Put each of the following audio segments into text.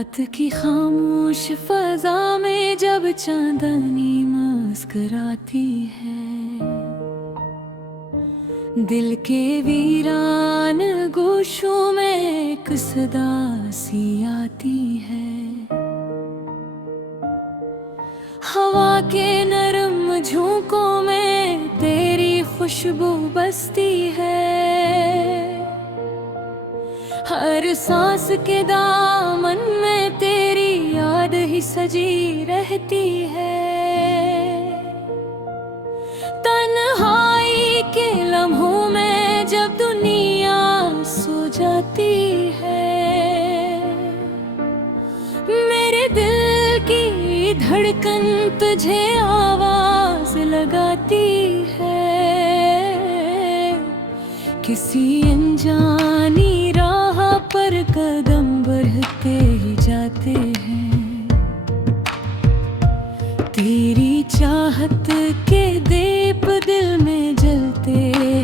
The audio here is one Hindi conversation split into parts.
रात की खामोश फजा में जब चांदनी मुस्कुराती है, दिल के वीरान गोशों में एक सदा सी आती है। हवा के नरम झोंकों में तेरी खुशबू बसती है, हर सांस के दामन में तेरी याद ही सजी रहती है। तन्हाई के लम्हों में जब दुनिया सो जाती है, मेरे दिल की धड़कन तुझे आवाज लगाती है। किसी अनजानी राह पर कदम बढ़ते ही जाते हैं, तेरी चाहत के दीप दिल में जलते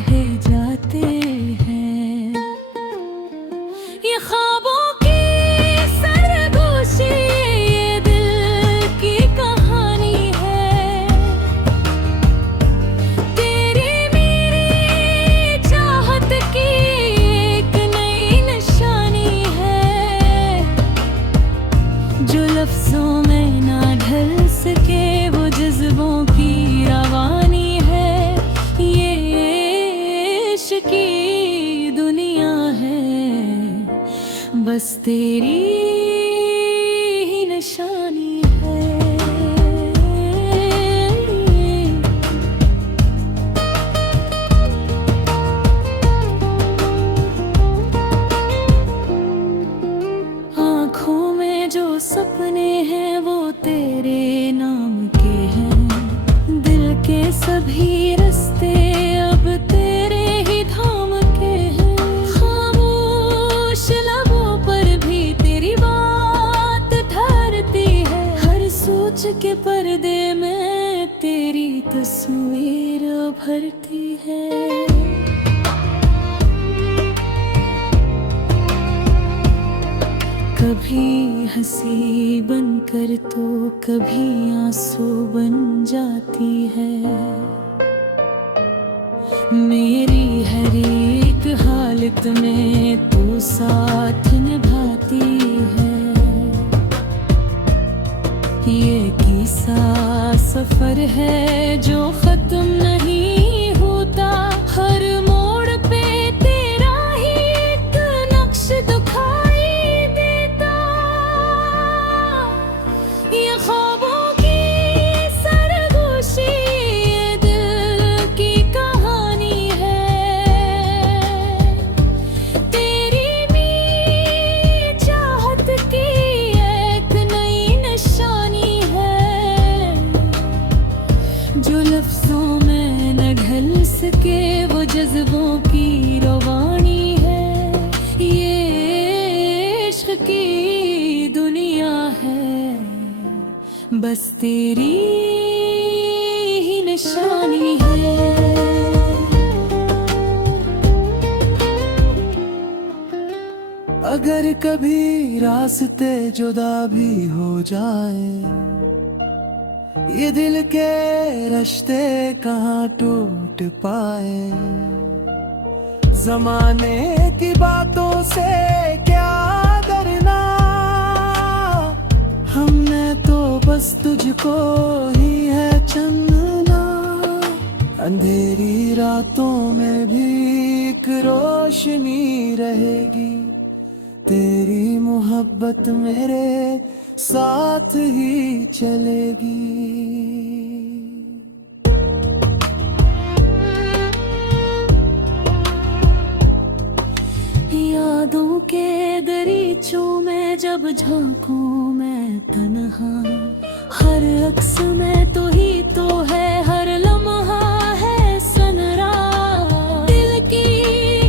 हैं जाते हैं। ये ख्वाबों की सरगोशी, ये दिल की कहानी है, तेरी मेरी चाहत की एक नई निशानी है, जो लफ्जों में ना ढल सके वो जज्बों की रवानी है। ये इश्क की दुनिया है, बस तेरी ही निशानी है। आँखों में जो सपने हैं वो तेरे नाम के हैं, दिल के सभी रास्ते अब तेरे ही धाम के हैं। खामोश लबों पर भी तेरी बात ठहरती है, हर सोच के पर्दे में तेरी तस्वीर भरती है। कभी हंसी बनकर तो कभी आंसू बन जाती है, मेरी हर एक हालत में तू साथ निभाती है। ये किस्सा सफर है जो खत्म नहीं होता, हर मोड़ पे तेरा ही एक नक्श दिखाई देता। ये ख्वाबों की सरगोशी, ये दिल की कहानी है, तेरी मेरी चाहत की एक नई निशानी है, जो लफ्जों में न ढल सके वो जज्बों की रवानी है। ये इश्क की दुनिया है, बस तेरी ही निशानी है। अगर कभी रास्ते जुदा भी हो जाए, ये दिल के रिश्ते कहाँ टूट पाए। जमाने की बातों से क्या डरना, हमने तो बस तुझको ही है चुनना। अंधेरी रातों में भी एक रोशनी रहेगी, तेरी मोहब्बत मेरे साथ ही चलेगी। यादों के दरीचों में जब झांकूं मैं तन्हा, हर अक्स में तो ही तो है, हर लम्हा है सनरा। दिल की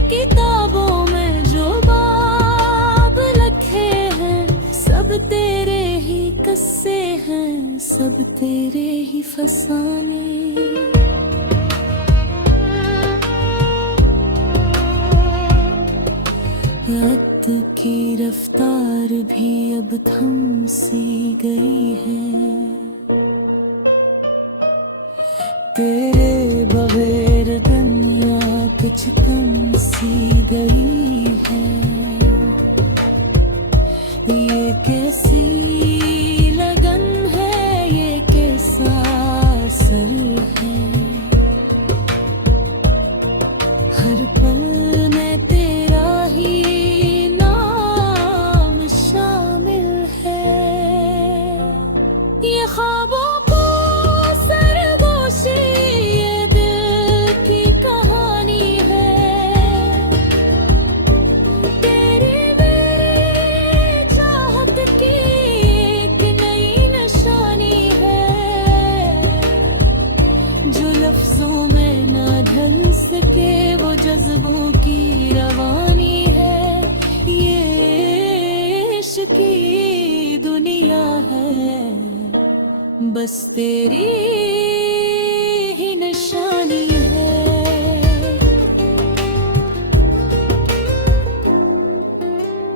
किताबों में जो बाब लिखे हैं, सब तेरे ही किस्से हैं, सब तेरे ही फसाने। की रफ्तार भी अब थम सी गई है। तेरे बगैर दुनिया कुछ कम सी गई है। ये कैसी लगन है, ये कैसा असर है। हर पल में तेरा ही नाम शामिल है। ये ख्वाबों को सरगोशी, ये दिल की कहानी है। तेरी मेरी चाहत की एक नई निशानी है। जो लफ्जों में ना ढल सके वो जज्बों की रवानी है। ये इश्क की दुनिया है, बस तेरी ही निशानी है।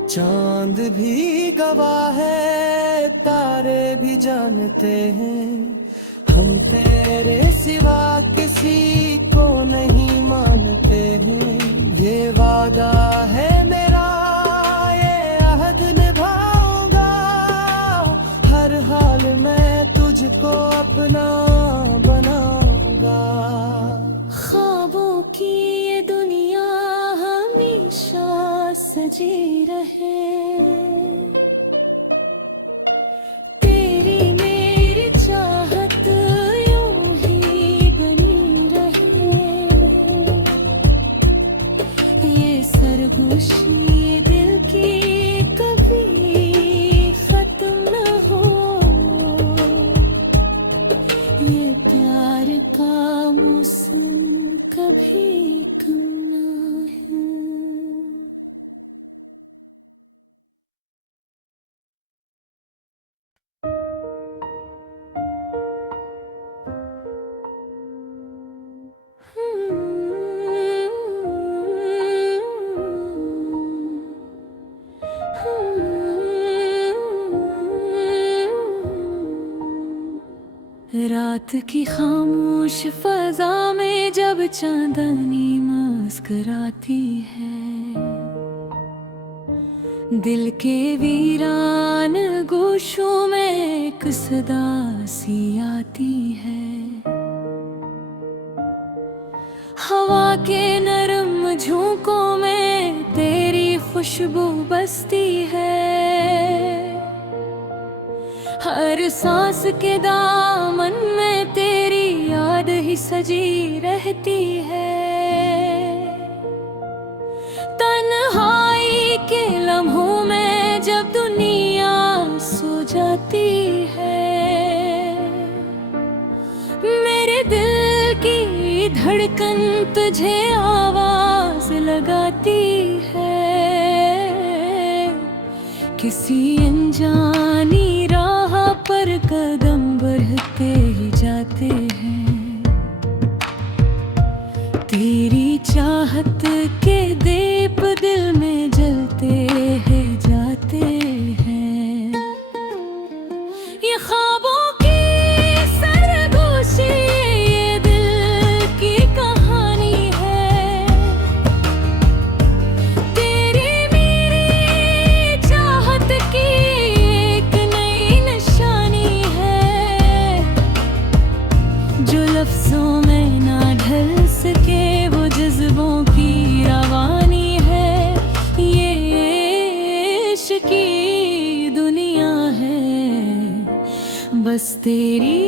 चांद भी गवाह है, तारे भी जानते हैं, हम तेरे सिवा किसी को नहीं मानते हैं। ये वादा है मेरा, ये अहद निभाऊंगा, हर हाल में तुझको अपना बनाऊंगा। ख्वाबों की ये दुनिया हमेशा सजी रहे। तेरी मेरी चाहत यूं ही बनी रहे। ये सरगोशी ये दिल की कभी खत्म न हो। ये प्यार का मौसम कभी कम ना है। रात की खामोश फजा में जब चांदनी मुस्कुराती है। दिल के वीरान गोशों में एक सदा सी आती है। हवा के नरम झोंकों में तेरी खुशबू बसती है। हर सांस के दामन में तेरी याद ही सजी रहती है। तन्हाई के लम्हों में जब दुनिया सो जाती है, मेरे दिल की धड़कन तुझे आवाज लगाती है। किसी अनजानी राह पर कदम बढ़ते ही जाते हैं। तेरी चाहत के दीप दिल में जलते ही जाते हैं। ये ख्वाबों की सरगोशी ये दिल की कहानी है। तेरी मेरी चाहत की एक नई निशानी है। जो लफ्जों में ना ढल सके वो जज्बों की रवानी है। ये इश्क की दुनिया है, बस तेरी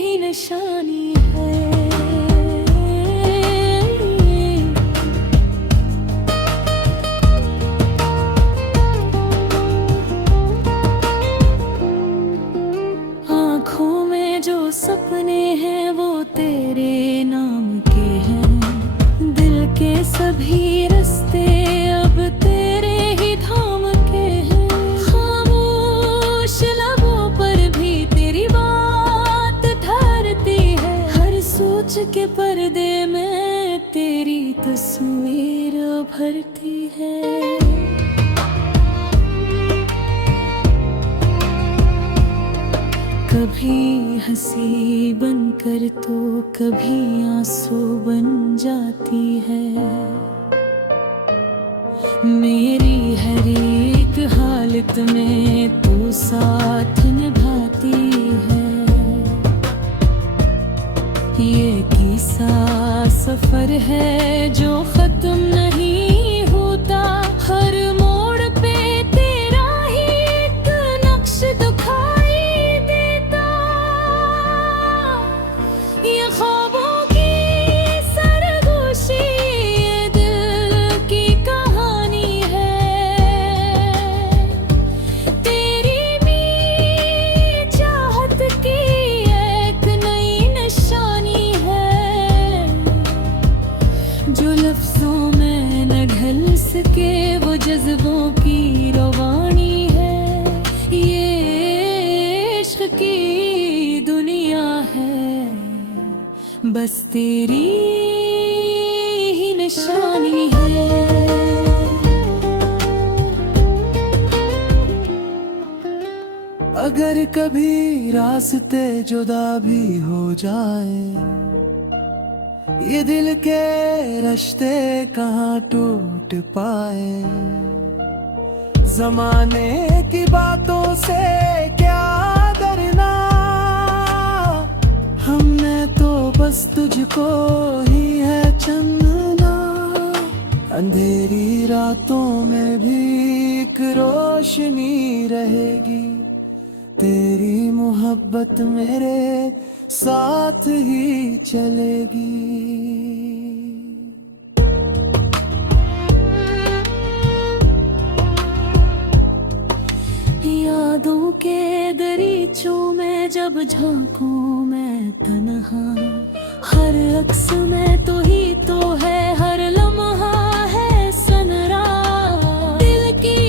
ही निशानी है। आँखों में जो सपने हैं वो तेरे नाम के हैं। दिल के सभी रास्ते अब तेरे ही धाम के हैं। खामोश लबों पर भी तेरी जाती है। कभी हंसी बनकर तो कभी आंसू बन जाती है। मेरी हर एक हालत में तू साथ निभाती है। ये किस्सा सफर है जो खत्म नहीं होता। हर मोड़ पे तेरा ही एक नक्श दिखाई देता। ये ख्वाबों की सरगोशी, ये दिल की कहानी है। तेरी मीठी चाहत की एक नई निशानी है। जो लफ्जों में न ढल सके वो जज्बों की रवानी है। ये इश्क की दुनिया है, बस तेरी ही निशानी है। अगर कभी रास्ते जुदा भी हो जाए, ये दिल के रिश्ते कहाँ टूट पाए। जमाने की बातों से क्या डरना, हमने तो बस तुझको ही है चुनना। अंधेरी रातों में भी एक रोशनी रहेगी, तेरी मोहब्बत मेरे साथ ही चलेगी। यादों के दरीचों में जब झांकूं मैं तन्हा, हर अक्स में तो ही तो है, हर लम्हा है सनरा। दिल की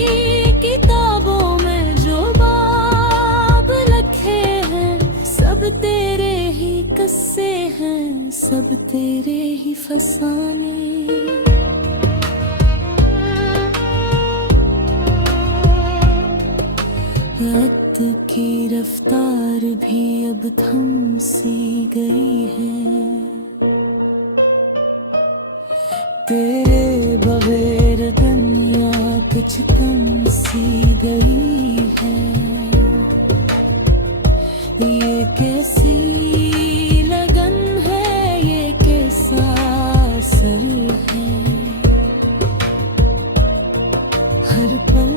किताबों में जो बाब लिखे हैं, सब तेरे ही किस्से हैं, सब तेरे ही फसाने। वक्त की रफ्तार भी अब थम सी गई है। तेरे बगैर दुनिया कुछ कम सी गई है। ये कैसी लगन है, ये कैसा असर है। हर पल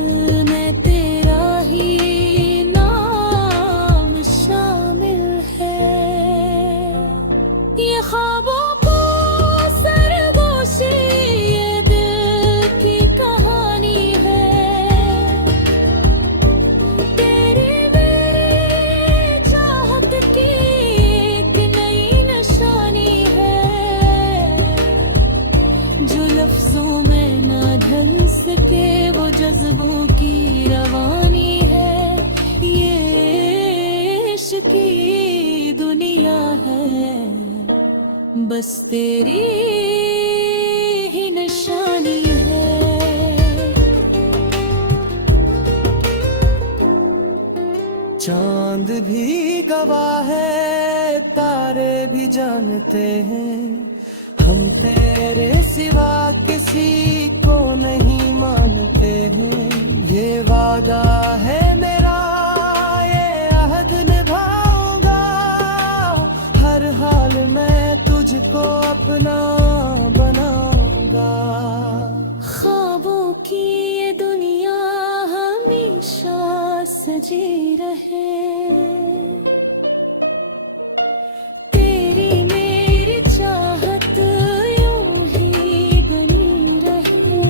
में तेरा ही नाम शामिल है। ये ख्वाबों को सरगोशी, ये दिल की कहानी है। तेरी मेरी चाहत की एक नई निशानी है। जो लफ्जों में ना ढल सके वो जज्बों की रवानी है। ये इश्क की दुनिया है, बस तेरी ही निशानी है। चांद भी गवाह है, तारे भी जानते हैं, हम तेरे सिवा किसी को नहीं मानते हैं। ये वादा है मेरा, ये अहद निभाऊंगा, हर हाल में तुझको अपना बनाऊंगा। ख्वाबों की ये दुनिया हमेशा सजी रहे। तेरी मेरी चाहत यूं ही बनी रहे।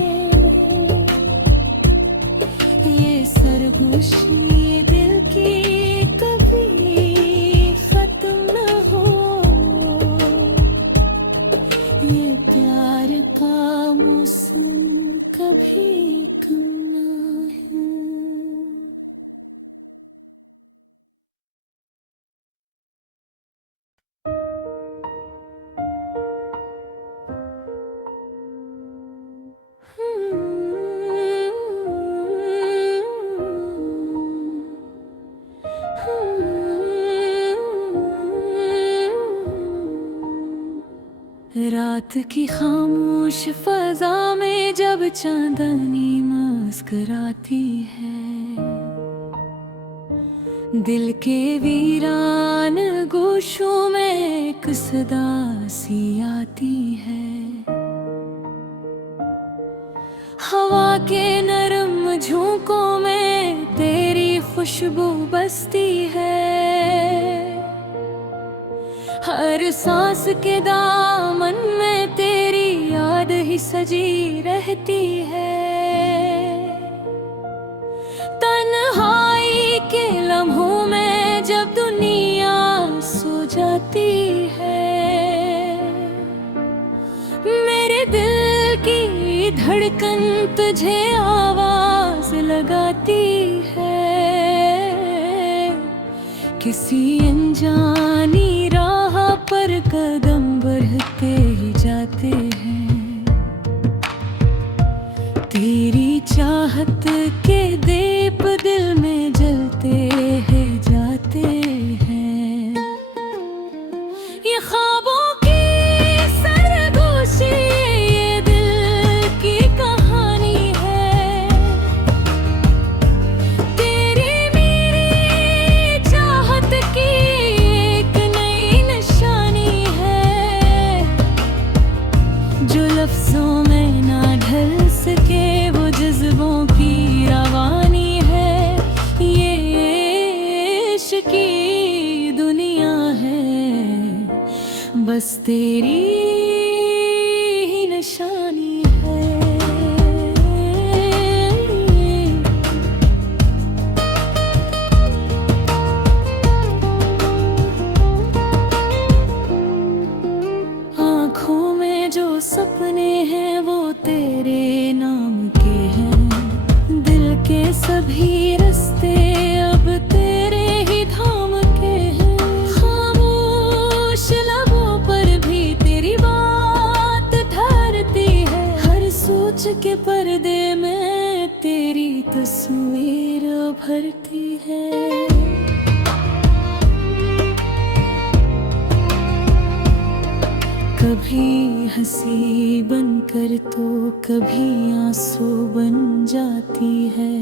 ये सरगोशी, ये दिल की कभी खत्म न हो। ये प्यार का मौसम कभी कम ना है। रात की खामोश फजा में जब चांदनी मुस्कुराती है, दिल के वीरान गोशों में एक सदा सी आती है। हवा के नरम झोंकों में तेरी खुशबू बसती है, हर सांस के दामन में तेरी याद ही सजी रहती है। तन्हाई के लम्हों में जब दुनिया सो जाती है, मेरे दिल की धड़कन तुझे आवाज लगाती है। किसी अनजानी राह पर कदम बढ़ते ही जाते हैं, तेरी चाहत के दीप दिल में जलते हैं जाते हैं। ये ख्वाबों की सरगोशी, ये दिल की कहानी है, तेरी मेरी चाहत की एक नई निशानी है। जो लफ्जों में ना ढल सके वो जज्बों की रवानी है, ये इश्क की दुनिया है, बस तेरी ही निशानी है। आँखों में जो सपने हैं वो तेरे नाम के हैं, दिल के सभी रास्ते अब तेरे ही धाम के हैं। खामोश लबों पर भी तेरी बात ठहरती है, हर सोच के पर्दे में तेरी तस्वीर भरती है। कभी हंसी बनकर तो कभी आंसू बन जाती है,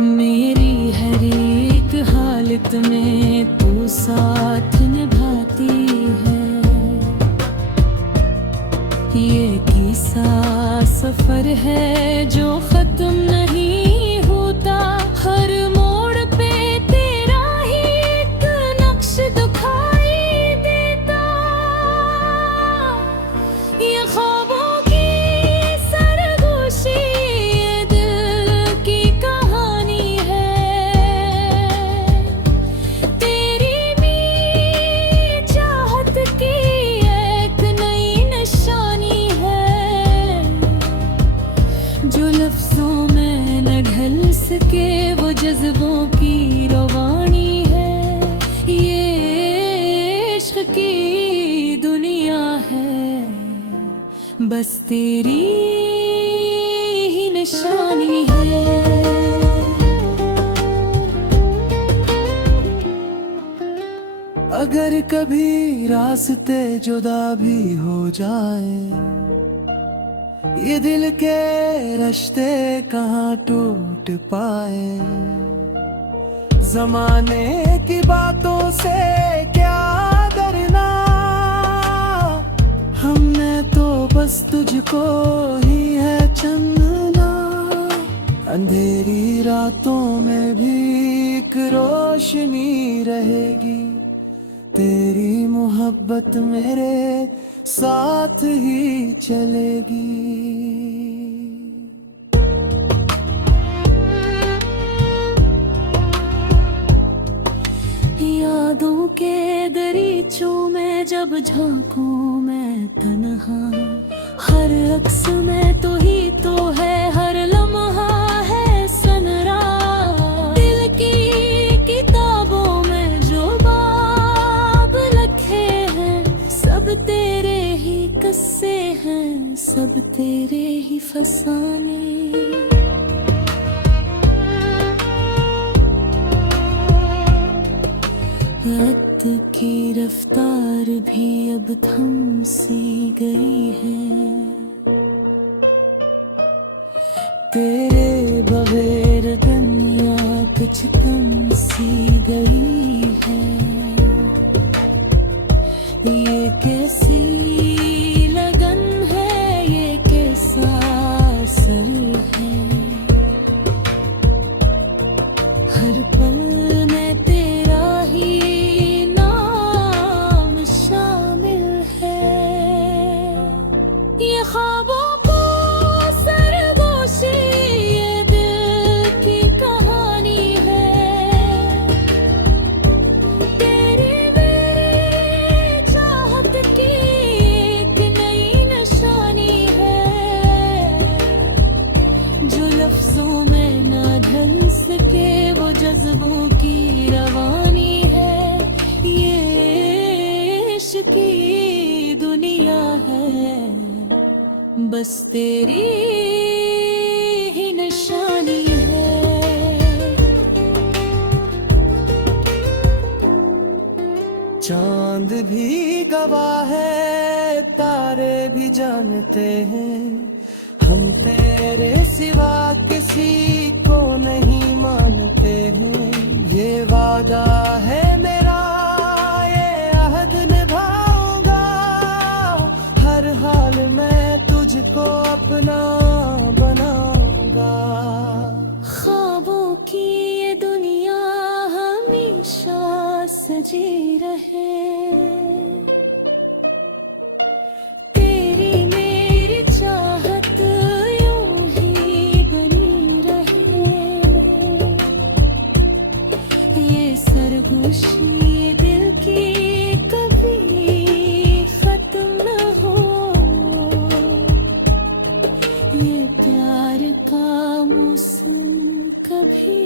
मेरी हर एक हालत में तू साथ निभाती है। ये किस्सा सफर है जो खत्म नहीं होता, हर मोड़ पे तेरा ही एक नक्श दिखाई देता। ये ख्वाबों की सरगोशी, ये दिल की कहानी है, तेरी मेरी चाहत की एक नई निशानी है। जो लफ्जों में न ढल सके वो जज्बों की रवानी है, ये इश्क की दुनिया है, बस तेरी ही निशानी है। अगर कभी रास्ते जुदा भी हो जाए, ये दिल के रिश्ते कहाँ टूट पाए। जमाने की बातों से क्या डरना, हमने तो बस तुझको ही है चुनना। अंधेरी रातों में भी एक रोशनी रहेगी, तेरी मोहब्बत मेरे साथ ही चलेगी। यादों के दरीचों में जब झांकूं मैं तन्हा, हर अक्स में तो ही तो है, हर लम्हा है सनरा। दिल की किताबों में जो बाब लिखे हैं, सब तेरे ही किस्से हैं, सब तेरे ही फसाने। वक्त की रफ्तार भी अब थम सी गई है। तेरे बगैर दुनिया कुछ कम सी गई है। ये कैसी लगन है, ये कैसा असर है। हर पल में तेरा ही नाम शामिल है। ये ख्वाबों को सरगोशी, ये दिल की कहानी है। तेरी मेरी चाहत की एक नई निशानी है। जो लफ्जों में ना ढल सके वो जज्बों की रवानी है। ये इश्क की दुनिया है, बस तेरी ही निशानी है। चांद भी गवाह है, तारे भी जानते हैं, हम तेरे सिवा किसी को नहीं मानते हैं। ये वादा है मेरा, ये अहद निभाऊंगा, हर हाल में तुझको अपना बनाऊंगा। ख्वाबों की ये दुनिया हमेशा सजी रहे। तेरी मेरी चाहत यूं ही बनी रहे। ये सरगोशी ये दिल की कभी खत्म न हो। ये प्यार का मौसम कभी